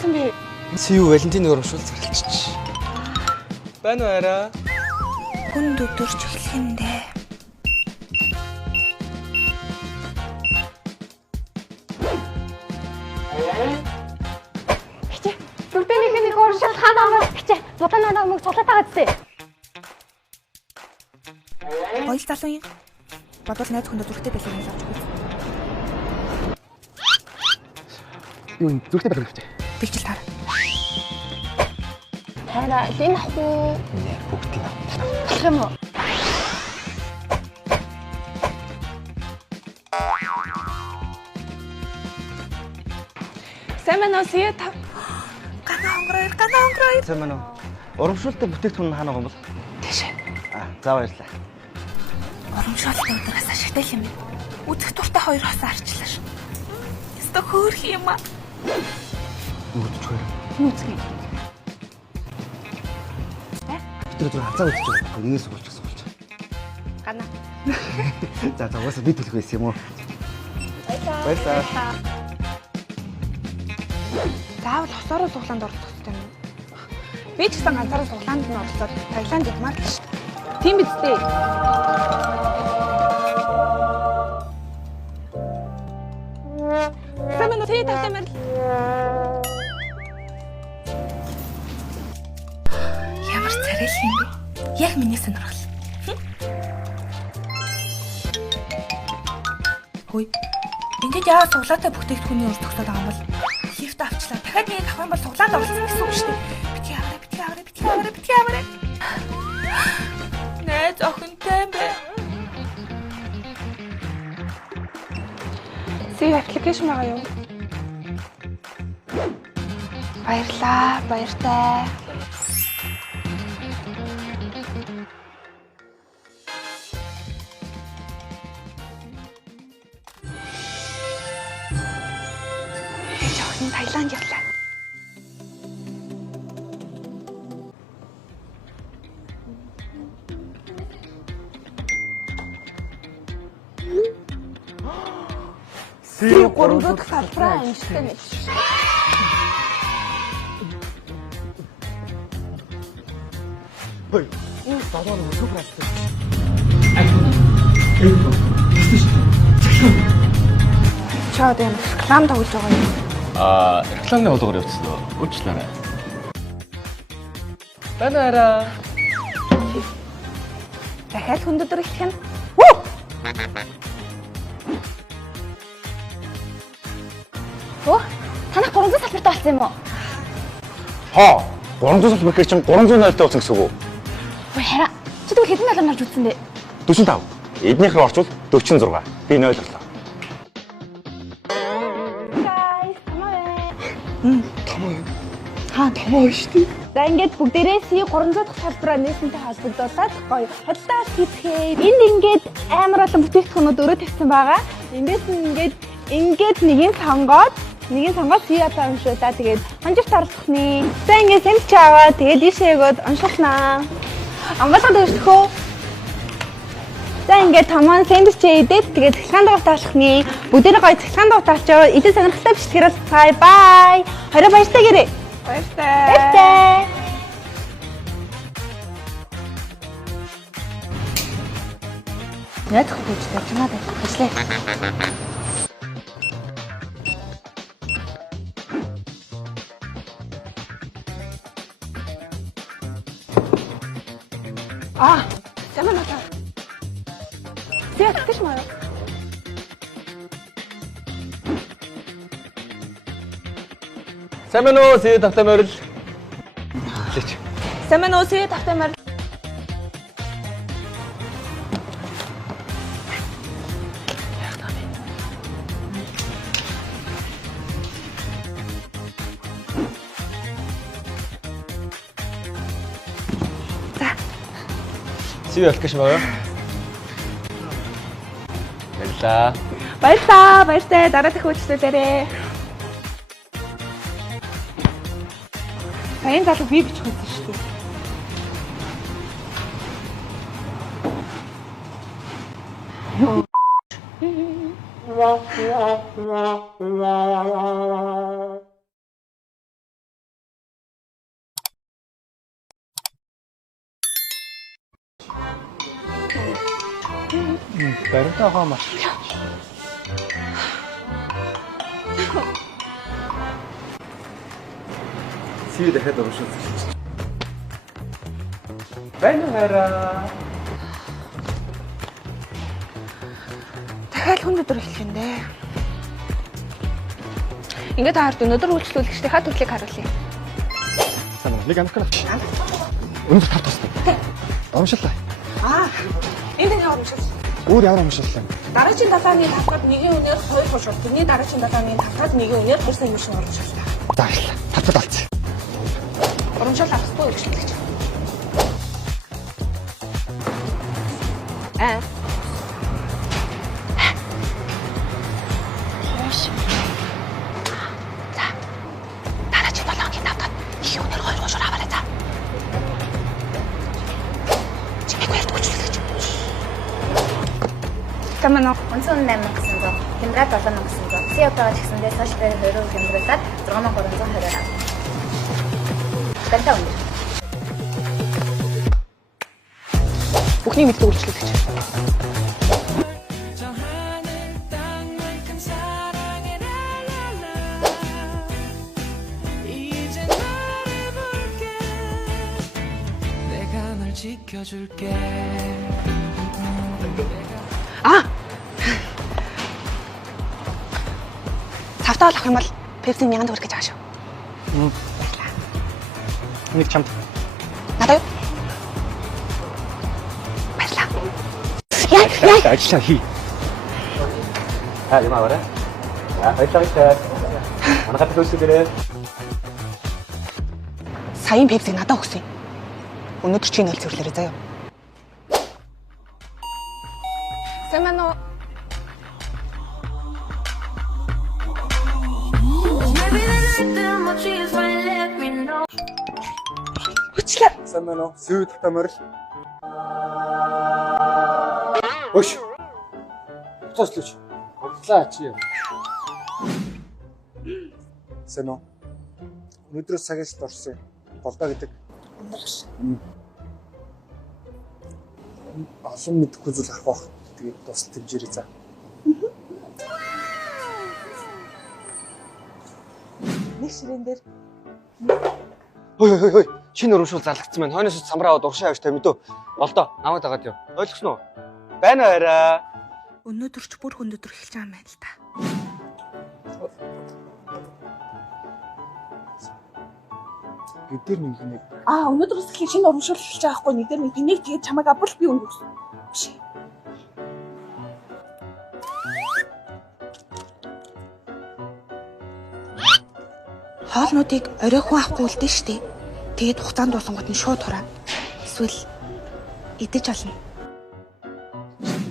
болсон бэ? Сүү Валентин урамшуул зарлчих. Байна уу арай? Хүнд өдөрч эхлэх юм дээ. Хичээ. Зүрхтний нэг урамшуул хаана амрах хичээ. Зулаан намайг цуглаад байгаа зү. Хоёул залуу юм. Бодвол найз хүнд зүрхтэй байлаа гэж авч үзье. Юу зүрхтэй байх хэрэгтэй. Бэлчил таар. Хараа энэ ах уу? Нэ бүгдийг авах. Болох юм уу? Сайн байна уу сие тав. Ганаа онгороо. Сайн байна уу? Урамшуултай бүтээгдэхүүн хаана байгаа юм бол? Тэшээ. За баярлалаа. Урамшуултай өдрөөс ашигтай юм. Үзэх дуртай хоёр хос арчлаа ш. Өстө хөөх юм аа. Нүдч хоёр. Нүцгий. Тэр зөв хацаа үзэж байгаа. Нэгээс суулчих. Ганаа. За угаасаа би төлөх байсан юм уу? Баярлалаа. Заавал хосороо суглаанд орох хэрэгтэй юм. Би ч гэсэн ганцаараа суглаанд нь оролцоод Таиланд явмаар л ш. Тийм биз дээ. Сэмэн тий тавтай мэр. Ямар царай юм бэ? Яг миний сонирхол. Хөөе. Энд яа суглаатай бүтээгдэхүүний ус төгсөөд байгаа юм бол лифт авчлаа. Дахиад нэг авах юм бол суглаанд орсон гэсэн үг шүү дээ. Бити аваарай. Найз охинтой бэ. Сив аппликейшн байгаа юу? Баярлаа, баяртай. Охин Таиланд явлаа. Сүү 300 дахь салбараа амжилттай нэж. Хөөе. Энэ долоо нь өсөх хэрэгтэй. Чаад юм реклам тоглож байгаа юм. Рекламны холгоор явуулсан. Уучлаарай. Байна арай. Дахиад хүнд өдөр ихэх нь. Оо, танах 300 салбартай болсон юм уу? 300 салбар гэж чинь 300 найлтаа болсон гэсэн үг үү? Ой хараа. Чи тэгвэл хэдэн доллар нарж үзсэн бэ? 45. Эднийхээ орчвол 46. Би нь ойлголоо. Guys, Томоо шүү дээ. за ингээд бүгдээрээ C300 дахь салбараа нээсэнтэй холбогдуулаад гоё хотлоо хийцгээе. Энд ингээд амар олон бүтээгдэхүүнүүд өрөө тавьсан байгаа. Эндээс нь ингээд нэгийг сонгоод C одоо уншуулаа. Тэгээд хонжирт орлох нэ. За ингээд сэмч аваа. Тэгээд ийшээ өгөөд уншуулнаа. Амгалаад өгсөхөө. За ингээд томон сэндвич идээд тэгээд цахилгаан дагуу таалах нэ. Бүгдээрээ гоё цахилгаан дагуу таалчаа. Идэл сонирхолтой бичлэгээр бай бай. Хоёроо баяртай гэрээ. Баяртай. Яах вэ? Чамаад ажиллаа. Сэмэн уу. Зяа гэж маа. Сайн байна уу? Сүү тавтай морил. Сэмэн уу сие тавтай мэр. Сүү аппликейшн байгаа. Баярлалаа. Баяртай. Дараа дахь үйлчлүүлээрэй. Саяын залуу би бичих байсан шүү дээ. Баримтаа хаамаа. Сий дахиад урамшуулсан. Байна уу хараа? Дахиад хүн өдөр эхлэх юм дээ. Ингээд таард өнөдөр үйлчлүүлэгчдийнхаа төрлийг харуулъя. Сайн байна. Нэг амтгал. Өнөдөр тав тустай. Урамшууллаа. Энд нэг урамшил. Өөр ямар урамшууллаа? Дараагийн далааны тавтад нэгэн үнээр 2 хошол. Тэрний дараагийн далааны тавтад нэгэн үнээр 2 сая мишин урамшиллаа. За баярлалаа. Тавтад алцсан. Урамшил авахгүй үйлчлүүлэгч. Дараагийн далааны тавтад нэгэн үнээр 2 хошол аваарай та. Чимээг ярд үйлчлүүлэгч. Тамана Онцон 8900, Хямраа 7900, Сиотогоо ч гэсэндээ сошиал 20% хямруулаад 6320 авах. Тантаа өндөр. бүхний мэддэг үйлчлүүлэгч. 지켜줄게. Завтаа болох юм бол Пепси 1000 төгрөг гэж байгаа шүү. Нэг чамд. Надад юу? Баярлалаа. Ажиллаа хий. Юм аваарай. Баярлалаа. Манайхад төсөөлөө. Саяын Пепси надад өгсөн. Өнөөдөр чи 0 зөвлөрөө заяа. Сэмэнэ. Хүчлээ. Сэмэнэ. Сүү тавтаа морил. Өш. Тослооч. Удлаа чи. Сэмэнэ. Өнөөдрөөс цагаас дорсон. Болдоо гэдэг. Олон мэдхгүй зүйл авах байх. Тэгээд тусал тэмжээрэй за. Нэг ширээн дээр Хөөе. Шинэ урамшуул залгацсан байна. Хойноос самраа аваад уршаа авч та мэдөө. Болдоо. Намайг дагаад юу. Ойлгосноо? Байна уу арай? өнөөдөр ч бүр өнөөдөр эхэлж байгаа юм байна л та. Эдгээр нэг нэг. Өнөөдрөөс эхлэх шинэ урамшуул эхэлж байгаа хгүй нэг дээр нэг энийг тэгээд чамайг авбал би өнгө өгсөн. Биш. Хоолнуудыг оройхон авахгүй үлдэн штэ. Тэгээд хугацаанд дуусангууд нь шууд хураа. Эсвэл идэж олно.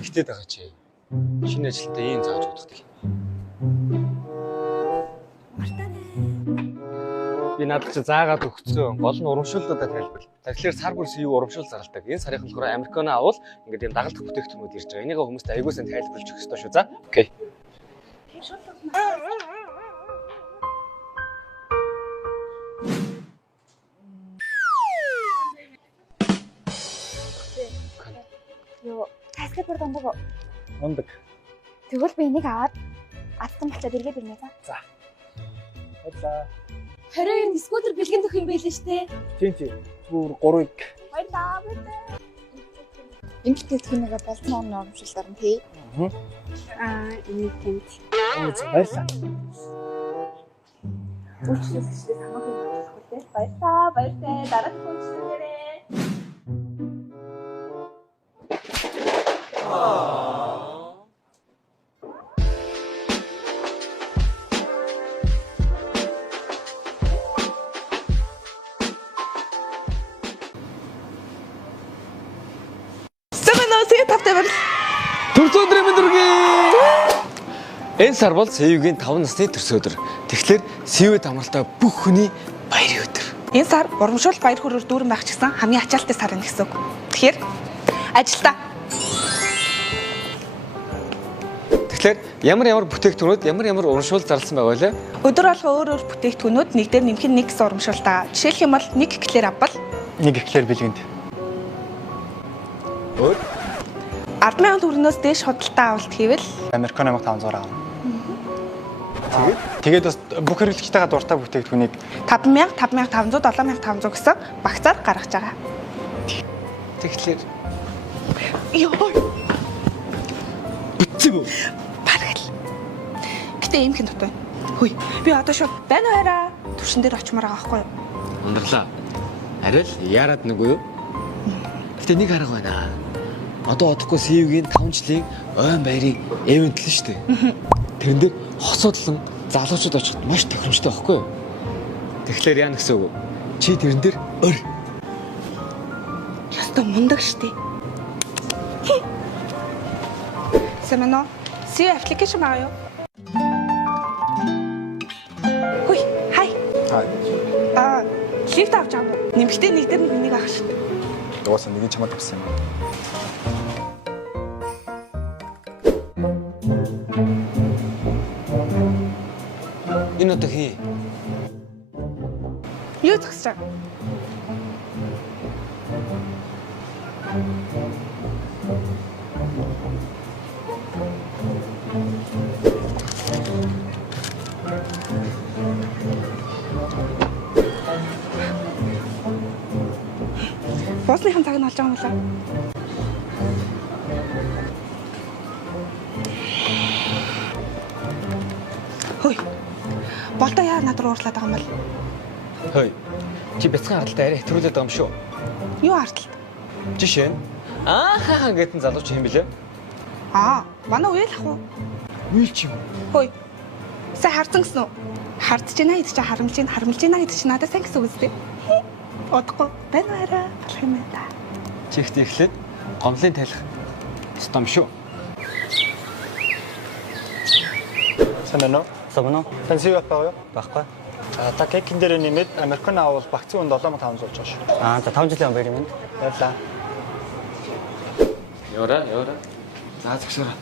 Хитэд байгаа чи. Шинэ ажилтаа ийм зааж өгдөг. Би надад чи заагаад өгцөө. Гол нь урамшууллуудаа тайлбар. Тэгэхээр сар бүрс юу урамшуул зарладаг. Энэ сарын болохоор Американо авал ингээд юм дагалдах бүтээгдэхүүнүүд ирж байгаа. Энийг хүмүүст аягүй сайн тайлбарлаж өгөх ёстой шүү. За. Окей. Юу, таскетбор дондог. Ундаг. Тэгвэл би энийг аваад атсан болоод эргээд ирнэ за. Баярлаа. 22 скутер бэлгэн төх юм байлээ штэ. Тийм. Бүр 3-ыг. Баярлаа. Энд тэтгэнийгээ болтон урамшилтаар нь тий. Энийг тэнт. Баярлаа. Үйлчлүүлэгчдээ хамаагүй болох үү? Баярлаа. Дараагийн үйлчлүүлээрээ. Төрс өдрийн мэндүргий. Энэ сар бол Сэвигийн 5 насны төрс өдөр. Тэгэхээр Сэвэд амралтаа бүх хүний баярын өдөр. Энэ сар урамшуул баяр хүрээр дүүрэн байх ч гэсэн хамгийн ачаалттай сар нь гэсэн үг. Тэгэхээр ажилдаа. Тэгэхээр ямар бүтээгдэхүүнүүд ямар урамшуул зарласан байгаа вэ? Өдөр алга өөр бүтээгдэхүүнүүд нэг дээр нэмэх нь нэг гэсэн урамшуултаа. Жишээлх юм бол нэг эклэр авбал Нэг эклэр бэлгэнд. Өөр 10,000 төгрөгнөөс дээш худалдаа авалт хийвэл Американо 1500 аав. Тэгээд бас бүх хэрэглэгчтэйгээ дуртай бүтээгдэхүүнийг 5,000, 5,500, 7,500 гэсэн багцаар гаргаж байгаа. Тэгэхээр Йоо. битцэг үү? Баргал. Гэтэ ийм хэн дутуу. Хөөе. Би одоо шууд байна уу хараа. Түвшин дээр очимоор байгаа байхгүй юу? Ундралаа. Арай л яарад нэг үү? Гэтэ нэг арга байна. Одоо одохгүй СВ-гийн 5 жилийн ойн байрыг эвентлэн шүү дээ. Тэрэн дээр хосоодлон залуучууд очиход маш тохиромжтой байхгүй юу? Тэгэхээр яа гэсэн үг вэ? Чи тэрэн дээр өр. Ястаа мундаг штий. Сэмэнэ. Си аппликейшн байгаа юу? Хөөе. Хай. Лифт авч байгаа юм. Нэмэлтээ нэг дээр нэг авах шүү дээ. дуусаа нэг чамд авсан юм. Энэ одоо хий. Юу зогсож байгаа? Босныхан цаг нь олж байгаа юм болоо. Хөөе. Болдоо яа над руу уурлаад байгаа юм бол? Хөөе. Чи бяцхан ардалтай арай хэтрүүлээд байгаа юм шүү. Юу ардалт? Жишээ нь аахаа гэтэн залууч юм билээ. Манай үеэл ах уу? Үйл ч юм. Хөөе. Сайн харсан гэсэн үү? Хардж байна гэдэг чинь харамж байна гэдэг чинь надад сайн гэсэн үг үстэй. Одохгүй байна арай болох юм байна. Чихт ихлээд гомлын талих стом шүү. Санаа Согно. Фэнсив апаа юу? Баггүй. Та кекин дээр нэмээд Американо авал багцын үнд 7500 болж байгаа шүү. За 5 жилийн баяр юм. Баярлаа. Яваа. За згшээрээ.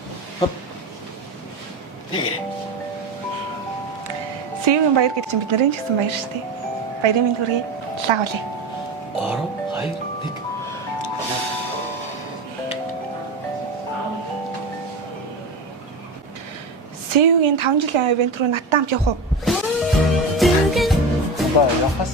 Сивэн баяр гэдэг чинь бид нарын ч гэсэн баяр шүү дээ. Баярын минь төргий. Лагуулъя. 3 2 1. Сивгийн 5 жилийн ивент руу надтай хамт явах уу? Баа яхас.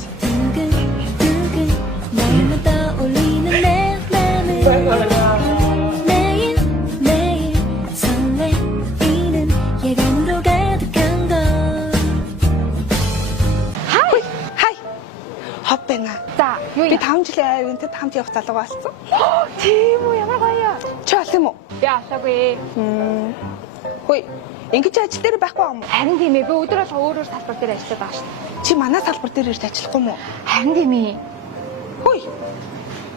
Хай. Хоп байна. За, юу Би юм? 5 жилийн ивентэд хамт явах залуу болсон. Тийм үү, ямар гоё. Чи олсон юм уу? Би асаагүй. Хөөе. Ингэж ажил дээр байхгүй юм уу? Харин тийм ээ, би өдөр болго өөр салбар дээр ажиллаад байгаа шүү дээ. Чи манай салбар дээр ирж ажиллахгүй юм уу? Харин тийм ээ. Хөөе.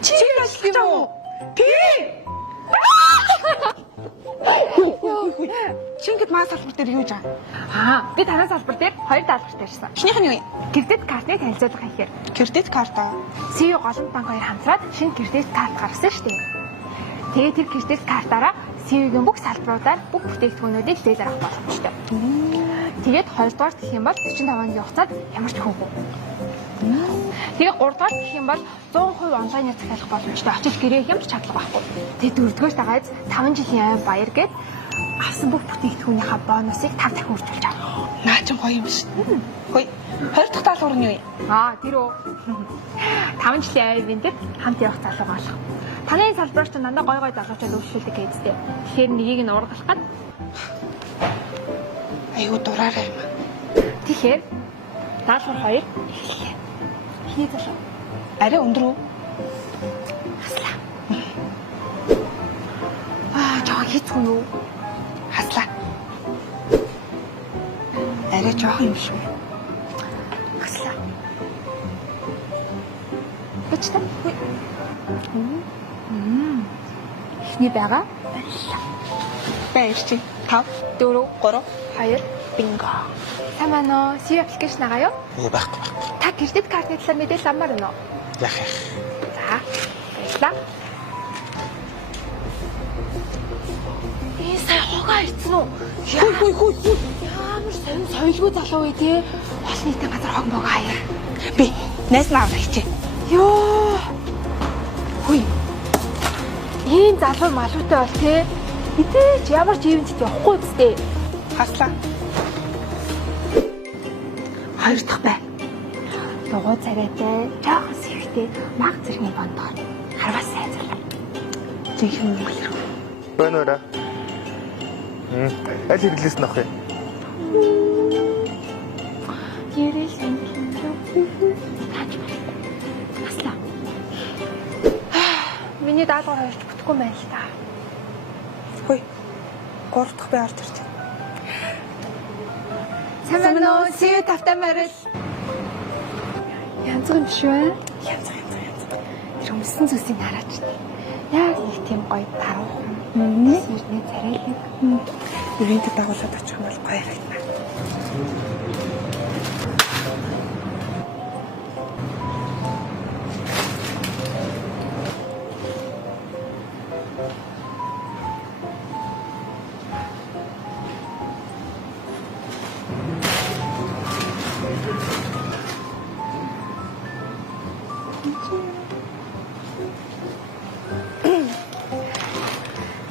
Чи ажиллаж байгаа юм уу? Тийм. Чи ингэж манай салбар дээр юу гэж байгаа? Би танай салбар дээр 2 даалгавартай ажилласан. Эхнийх нь юу юм? Кредит картны танилцуулга хийхээр Кредит карт аа. СВ голомт банк хоёр хамтраад шинэ кредит карт гаргасан шүү дээ. Тэгээд тэр кредит картаараа СВ-гийн бүх салбаруудаар бүх бүтээгдэхүүнүүдийг зээлэр авах боломжтой. Тэгээд 2 дугаар гэх юм бол 45 хоногийн хугацаанд ямар ч хөнгөө. Тэгээд 3 дугаар гэх юм бол 100% онлайнаар захиалах боломжтой. Очиж гэрээ хямд чадлага байхгүй. Тэгээд 4 дугаар дагаад 5 жилийн ай баяр гээд авсан бүх бүтээгдэхүүнийхээ бонусыг 5 дахин үржүүлж авах. Наа чи гоё юм шүү. Хөөе. 2 дахь даалгавар нь юу юм? Тэр үү. 5 жилийн ай ивентэд хамт явах залуу болох. Таны салбарт ч дандаа гой залуучууд үйлчлүүлдэг гэжтэй. Тэгэхээр нэгийг нь ургалах гад. Аюу дураарай юм. Тэгэхээр даалгавар 2 эхэллээ. Хий залуу. Арай өндөр үү? Хаслаа. Жоо хийцгүй юу? Хаслаа. Арай жоох юм шүү. Хаслаа. Бочтой. Эхний байгаа. Баяр чи. 5 4 3 2 бинго. Сайн байна уу? СВ аппликейшн агаа юу? Байхгүй. Та кредит картны талаар мэдээлэл авмаар байна уу? Яах юм. За. Баярлалаа. Сая хогоо ирсэн үү? Хүй. Ямар соёлгүй залуу вэ те? Хол нийтийн газар хог богоо хаяа. Би найс наваа хийчээ. Йоо. Хүй. Ийм залуу малуутай бол те. Мэдээж ямар ч ивэнтэд явахгүй үстэй. Хаслаа. Хоёр дахь бай. Дугуй царайтай, жоохон сэвхтэй, баг зэргийн бондоор. Харвас сайзарлаа. Жинхэнэ мөнгө хэрэг. Бэнээрээ. Аль хэрэглээс нөх вэ? Гэрэл Аслаа. Миний даалгавар хоёрч бүтэхгүй байна л та. Хөөе. 3 дахь би орж ирж байна. Сайн байна уу? See you тавтай морил. Янз бүр биш үү? Янз. Тэр өмсөн зүсийг хараач. Яг нэг тийм гоё таруухан. Сэрний царайлаг. Ивэнтэд дагуулад очих юм бол гоё харагдана.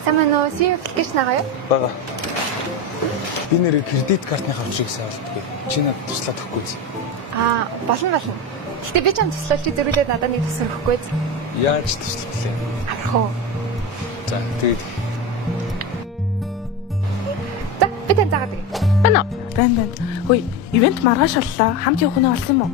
Сайн байна уу? See you application агаа юу? Бага. Би нэр кредит картны хавчиг саалдгүй. Чи надад туслаад өгөхгүй зү. Болно. Гэтэ би ч ам туслал чи зөрүүлээд надад нэг тусар өгөхгүй. Яаж туслалээ? Амархуу. За тэгээд За, би тань заагаад ий. Байна уу? Байна. Хөөе. Ивент маргааш боллоо. Хамт явах нь болсон юм уу?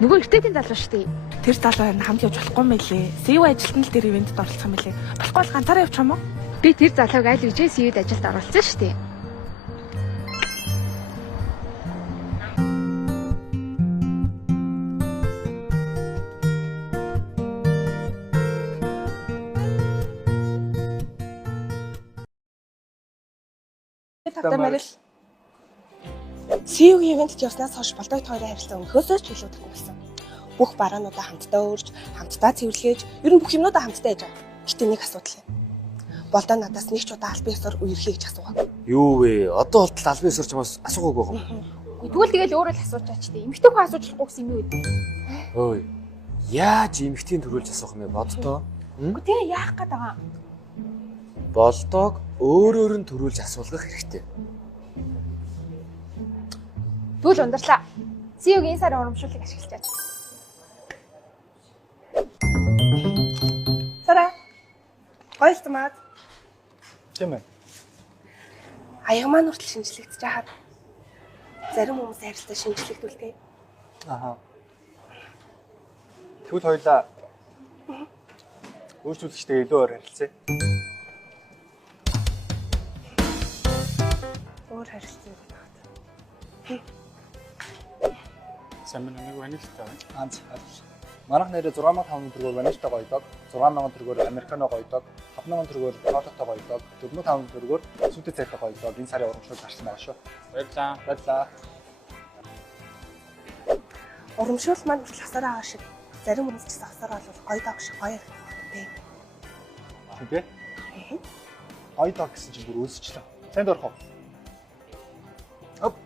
Нөгөө эртээдийн залуу шүү дээ. Тэр залуу энэ хамт явж болохгүй мэлээ. СЭО ажилтан л тэр ивентэд оролцох юм мэлээ. Болохгүй бол ганцаараа явчих юм уу? Би тэр залууг аль үжээ СИУ-д ажилд оруулсан шүү дээ. Тавтай морил. СЭО-гийн ивентэд явснаас хойш болдог тоороо харилцаа өнөхөөсөө ч илүүдэхгүй болсон. Бүх бараануудаа хамтдаа өөрж, хамтдаа цэвэрлэж, ер нь бүх юмнуудаа хамтдаа яж байгаа. Гэтэ нэг асуудал юм. Болдоо надаас нэг ч удаа албан ёсоор үерхий гэж асуугаа. Юу вэ? Одоо болтол албан ёсоор чамаас асуугаагүй юм. Тэгвэл тэгэл өөрөө л асууж чаач дээ. Эмэгтэй хүн асууж болохгүй гэсэн юм юу вэ? Ой. Яаж эмэгтэй төрүүлж асуух юм бэ? Боддоо. Үгүй тэгээ яах гээд байгаа юм? Болдог өөрөөр нь төрүүлж асуулгах хэрэгтэй. Түл ундарлаа. СИУ-гийн энэ сарын урамшууллыг ашиглаж чаач. Сара. Гойлтмаад. Тийм ээ. Аяга маань хүртэл шинжлэгдэж хаад. Зарим хүмүүс харилцаа шинжлэгдүүлдэг. Тэгвэл хоёлаа өөрчлөлттэй илүү өөр харилцаа. Өөр харилцаа гэдэг байна. Сайн нэг байна л та. Ганц. Манайх нэрээ 6500 төгрөгөөр ваништай гоёдог, 6000 төгрөгөөр американо гоёдог, 5000 төгрөгөөр тоототой гоёдог, 4500 төгрөгөөр сүтэ цайтай гоёдог. Энэ сарын урамшуул гарсан байгаа шүү. Баярлалаа. Урамшуул маань хүртэл хасараа аваа шиг. Зарим хүмүүс ч гэсэн хасараа бол гоё дог шиг гоё харагдах тийм. Үгүй ээ. Гоёдог гэсэн чинь бүр өсөжлөө. Сайн дөрөх үү? Оп.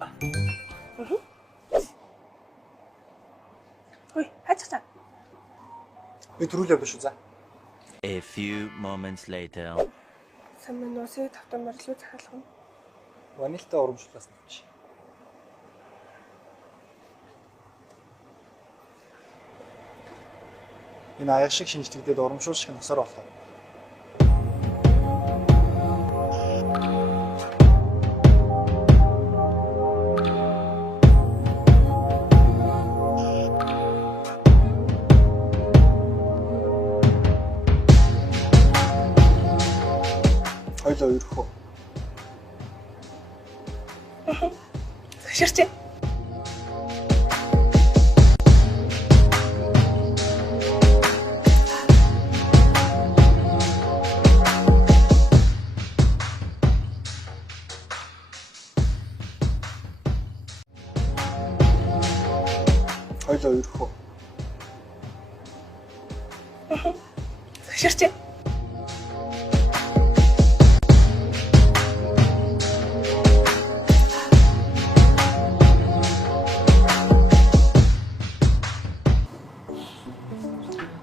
Хөөе, хачаа. Би төрүүлээ биш үү за. A few moments later. Сайн мөн үсээ тавтай морилгүй захиалах нь. Ванилтай урамшуулаас навч. Энэ аяг шиг шинжлэгдээд урамшуул шиг насаар болоо. Хоёлоо өрөх үү? Ширчээ. Хоёлоо өрөх үү? Ширчээ.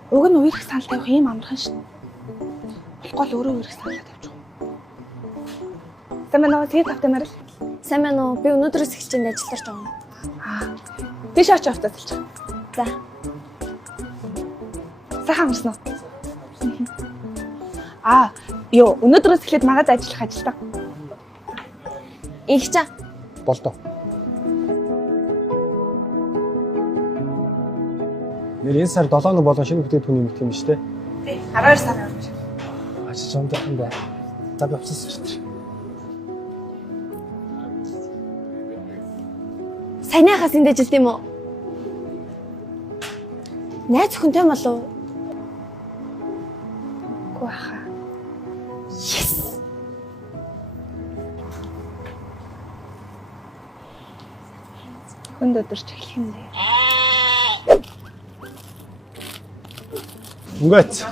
Уг нь үерх санал тавих юм амархан шүү. гол өөрөө үрэх саналаа тавьчих. Сайн байна уу? Тэгээд тавтай нарил. Сайн байна уу? Би өнөөдрөөс эхэлж энэ ажиллаж байгаа. Тийш очиж автаасалж. За. Сайхан амарсан уу? Ёо, өнөөдрөөс эхлээд манайд ажиллах ажилтаа. Их чаа. Болдоо. Нэр энэ сар 7 болон шинэ бүтээгдэхүүн нэмэх юм шүү дээ. Тий, 12 сар явж. Ажиж амдах юм байна. За явцсан ч тэр. Саяныхаас энд ажилт юм уу? Найз өхөнтэй юм болов уу? Үгүй хаа. Yes. Хүнд өдөрч эхлэх юм дээ. Үгээц.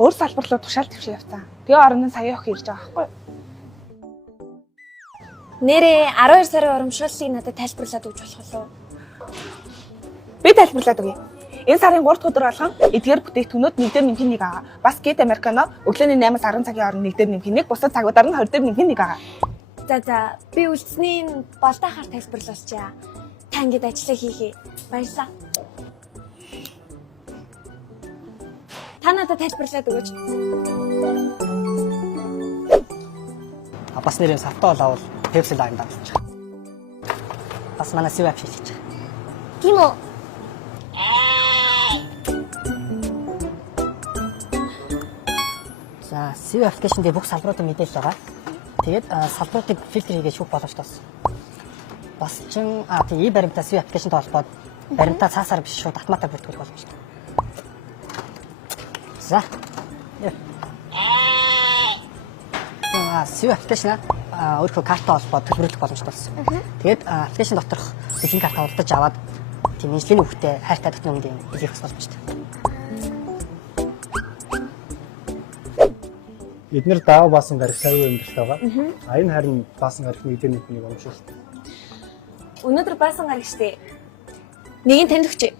Өөр салбар руу тушаал твшээ явтаа. Тэгээ орон нь сая өх ирж байгаа байхгүй юу? Нэрээ 12 сарын урамшууллыг надад тайлбарлаад өгч болох уу? Би тайлбарлаад өгье. Энэ сарын 3 дахь өдөр болгон эдгээр бүтээгдэхүүнүүд нэг дээр нэмэх нэг байгаа. Бас Get Americano өглөөний 8-аас 10 цагийн хооронд нэг дээр нэмэх нэг, бусад цагуудаар нь 20 дээр нэмэх нэг байгаа. За би үлдсэний болдоохоор тайлбарлуулчихъя. Та ингэж ажиллаа хийхээ. Баярлалаа. Та надад тайлбарлаад өгөөч. Бас нэрийн савтаа боловол Pepsi line давлж байгаа. Бас манай Swap шилжиж байгаа. Тийм үү? За, Swap application дээр бүх салбаруудын мэдээлэл байгаа. Тэгээд салбаруудыг фильтр хийгээд шүүх боломжтой болсон. Бас чин тийм баримтаа Swap application-тай холбоод баримтаа цаасаар биш шууд автоматар бүртгэх боломжтой. За. Swap application өөрийнхөө картаа холбоод төлбөрлөх боломжтой болсон. Тэгээд аппликейшн доторх эхийн карта уралдаж аваад тийм нийслэлийн хүүхдэд хайртай дотны өмнөд хийх боломжтой. Эднэр даав баасан гарих 50 амьдралтай байгаа. Энэ харин баасан гарих мэдээ нэг өмшөөл. Өнөөдөр баасан гараг штэ. Нэг нь танд өгчээ.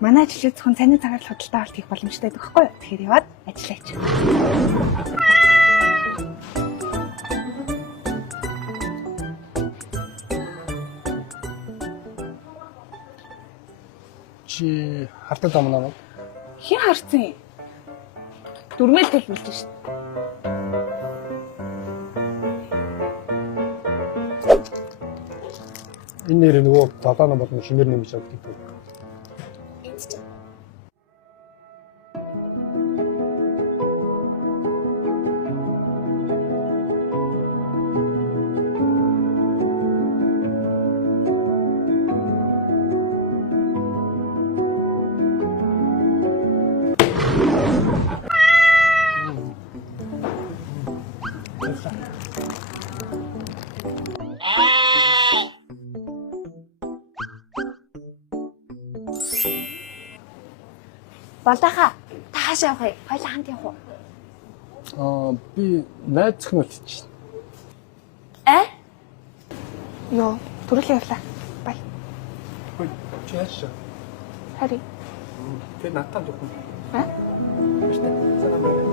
Манай ажилч зөвхөн цайны цагаар л худалдаа авалт хийх боломжтой байдаг байхгүй юу? Тэгэхээр яваад ажиллаач. Чи хартад амнаа мó? Хин харцсан юм? Дөрмөл төлөвлөж шүү дээ. Энэ нэр нөгөө 7 болон шинээр нэмж авдаг. Болдохоо. Та хаашаа явах вэ? Хоёулаа хамт явах уу? Би найз зөвхөн үлдчихсэн. Йоо, түрүүлээ явлаа. Бай. Хөөе, чи яаш? Хари. Тэгээ натаа дөхөн. Аа? Биштэй. Санаа мөрөө.